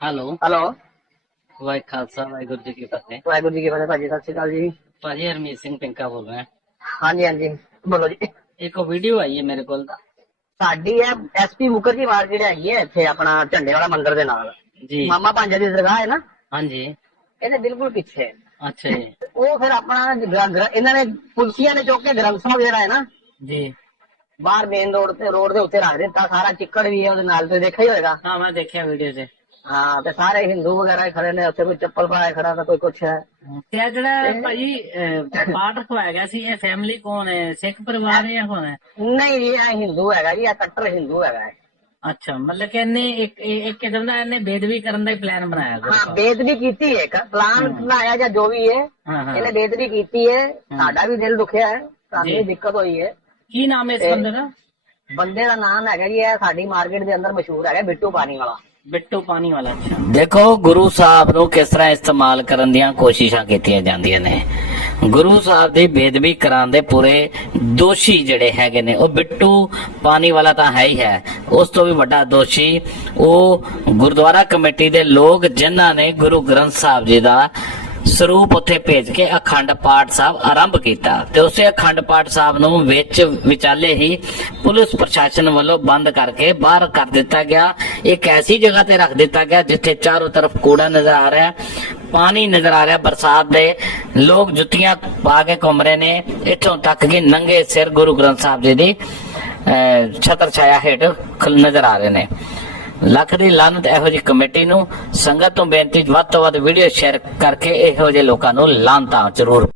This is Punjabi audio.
ਹੈਲੋ। ਹੈਲੋ। ਵਾਹਿ ਖਾਲਸਾ ਵਾਹਿਗੁਰੂ ਜੀ ਕੀ ਫਤਿਹ। ਵਾਹਿਗੁਰੂ ਜੀ ਕੀ ਫਤਿਹ ਭਾਜੀ ਸਤਿ ਸ਼੍ਰੀ ਅਕਾਲ ਜੀ। ਭਾਜੀ ਹਰਮੀਤ ਸਿੰਘ ਪਿੰਕਾ ਬੋਲ ਰਿਹਾ। ਹਾਂਜੀ ਹਾਂਜੀ। ਬੋਲੋ ਜੀ। ਇੱਕ ਵੀਡੀਓ ਆਈ ਹੈ ਮੇਰੇ ਕੋਲ। ਸਾਡੀ ਹੈ ਐਸਪੀ ਮੁਖਰਜੀ ਮਾਰਕੀਟ ਹੈਗੀ ਹੈ ਇੱਥੇ ਆਪਣਾ ਝੰਡੇ ਵਾਲਾ ਮੰਦਿਰ ਦੇ ਨਾਲ। ਜੀ। ਮਾਮਾ ਭਾਂਜਾ ਦੀ ਦਰਗਾਹ ਹੈ ਨਾ? ਹਾਂਜੀ। ਇਹਦੇ ਬਿਲਕੁਲ ਪਿੱਛੇ। ਅੱਛਾ ਜੀ। ਉਹ ਫਿਰ ਆਪਣਾ ਇਹਨਾਂ ਨੇ ਪੁਲਸੀਆਂ ਨੇ ਚੁੱਕ ਕੇ ਗ੍ਰੰਥ ਸਾਹਿਬ ਜਿਹੜਾ ਹੈ ਨਾ ਜੀ। ਬਾਹਰ ਮੇਨ ਰੋਡ ਤੇ ਰੋਡ ਦੇ ਉੱਤੇ ਰੱਖ ਦਿੱਤਾ। ਸਾਰਾ ਚਿੱਕੜ ਵੀ ਹੈ ਉਹਦੇ ਨਾਲ ਤੇ ਦੇਖਿਆ ਹੀ ਹੋਏਗਾ। ਹਾਂ ਮੈਂ ਦੇਖਿਆ ਵੀਡੀਓ 'ਚ। ਹਾਂ ਤੇ ਸਾਰੇ ਹਿੰਦੂ ਵਗੈਰਾ ਹੀ ਖੜੇ ਨੇ ਉੱਥੇ ਕੋਈ ਚੱਪਲ ਪਾਇਆ ਖੜਾ ਤਾਂ ਕੋਈ ਕੁਛ ਹੈ। ਤੇ ਆਹ ਜਿਹੜਾ ਅਹ, ਪਾਠ ਰਖਵਾਇਆ ਗਿਆ ਸੀ ਇਹ ਫੈਮਿਲੀ ਕੌਣ ਹੈ? ਸਿੱਖ ਪਰਿਵਾਰ ਹੈ ਜਾਂ ਕੌਣ ਹੈ? ਨਹੀਂ ਜੀ ਇਹ ਹਿੰਦੂ ਹੈਗਾ ਜੀ ਇਹ ਕੱਟਰ ਹਿੰਦੂ ਹੈਗਾ। ਅੱਛਾ ਮਤਲਬ ਕਿ ਇਹਨੇ ਇੱਕ ਇੱਕ ਕਿਸਮ ਦਾ ਇਹਨੇ ਬੇਦਬੀ ਕਰਨ ਦਾ ਹੀ ਪਲਾਨ ਬਣਾਇਆ ਗੁਰੂ ਹਾਂ। ਬੇਦਬੀ ਕੀਤੀ ਹੈ ਪਲਾਨ ਬਣਾਇਆ ਜਾਂ ਜੋ ਵੀ ਹੈ ਇਹਨੇ ਬੇਦਬੀ ਕੀਤੀ ਹੈ ਸਾਡਾ ਵੀ ਦਿਲ ਦੁਖਿਆ ਹੈ ਸਾਨੂੰ ਦਿੱਕਤ ਹੋਈ ਹੈ। ਕੀ ਨਾਮ ਹੈ ਇਸ ਬੰਦੇ ਦਾ? ਬੰਦੇ ਦਾ ਨਾਮ ਹੈਗਾ ਜੀ ਇਹ ਸਾਡੀ ਮਾਰਕੀਟ ਦੇ ਅੰਦਰ ਮਸ਼ਹੂਰ ਹੈਗਾ ਬਿੱਟੂ ਪਾਣੀ ਵਾਲਾ। ਬਿੱਟੂ ਪਾਣੀ ਵਾਲਾ ਅੱਛਾ। ਦੇਖੋ, ਗੁਰੂ ਸਾਹਿਬ ਨੂੰ ਕਿਸ ਤਰ੍ਹਾਂ ਇਸਤੇਮਾਲ ਕਰਨ ਦੀਆਂ ਕੋਸ਼ਿਸ਼ਾਂ ਕੀਤੀਆਂ ਜਾਂਦੀਆਂ ਨੇ। ਗੁਰੂ ਸਾਹਿਬ ਦੀ ਬੇਦਬੀ ਕਰਾਉਣ ਦੇ ਪੂਰੇ ਦੋਸ਼ੀ ਜਿਹੜੇ ਹੈਗੇ ਨੇ, ਉਹ ਬਿੱਟੂ ਪਾਣੀ ਵਾਲਾ ਤਾਂ ਹੈ ਹੀ ਹੈ। ਉਸ ਤੋਂ ਵੀ ਵੱਡਾ ਦੋਸ਼ੀ ਉਹ ਗੁਰਦੁਆਰਾ ਕਮੇਟੀ ਦੇ ਲੋਕ, ਜਿਨ੍ਹਾਂ ਨੇ ਗੁਰੂ ਗ੍ਰੰਥ ਸਾਹਿਬ ਜੀ ਦਾ ਸਰੂਪ ਉੱਥੇ ਭੇਜ ਕੇ ਅਖੰਡ ਪਾਠ ਸਾਹਿਬ ਆਰੰਭ ਕੀਤਾ। ਤੇ ਉਸੇ ਅਖੰਡ ਪਾਠ ਸਾਹਿਬ ਨੂੰ ਵਿੱਚ ਵਿਚਾਲੇ ਹੀ ਪੁਲਿਸ ਪ੍ਰਸ਼ਾਸਨ ਵੱਲੋਂ ਬੰਦ ਕਰਕੇ ਬਾਹਰ ਕਰ ਦਿੱਤਾ ਗਿਆ। ਇੱਕ ਐਸੀ ਜਗ੍ਹਾ ਤੇ ਰੱਖ ਦਿੱਤਾ ਗਿਆ ਜਿੱਥੇ ਚਾਰੋਂ ਤਰਫ ਕੂੜਾ ਨਜ਼ਰ ਆ ਰਿਹਾ ਹੈ, ਪਾਣੀ ਨਜ਼ਰ ਆ ਰਿਹਾ ਬਰਸਾਤ ਦੇ। ਲੋਕ ਜੁੱਤੀਆਂ ਪਾ ਕੇ ਘੁੰਮ ਰਹੇ ਨੇ। ਇੱਥੋਂ ਤੱਕ ਕਿ ਨੰਗੇ ਸਿਰ ਗੁਰੂ ਗ੍ਰੰਥ ਸਾਹਿਬ ਜੀ ਦੀ ਛਤਰ ਛਾਇਆ ਹੇਠ ਨਜ਼ਰ ਆ ਰਹੇ ਨੇ। ਲੱਖ ਦੀ ਲਾਨਤ ਇਹੋ ਜਿਹੀ ਕਮੇਟੀ ਨੂੰ ਸੰਗਤ ਤੋਂ ਬੇਨਤੀ ਵੱਧ ਤੋਂ ਵੱਧ ਵੀਡੀਓ ਸ਼ੇਅਰ ਕਰਕੇ ਇਹੋ ਜਿਹੇ ਲੋਕਾਂ ਨੂੰ ਲਾਂਤਾ ਜ਼ਰੂਰ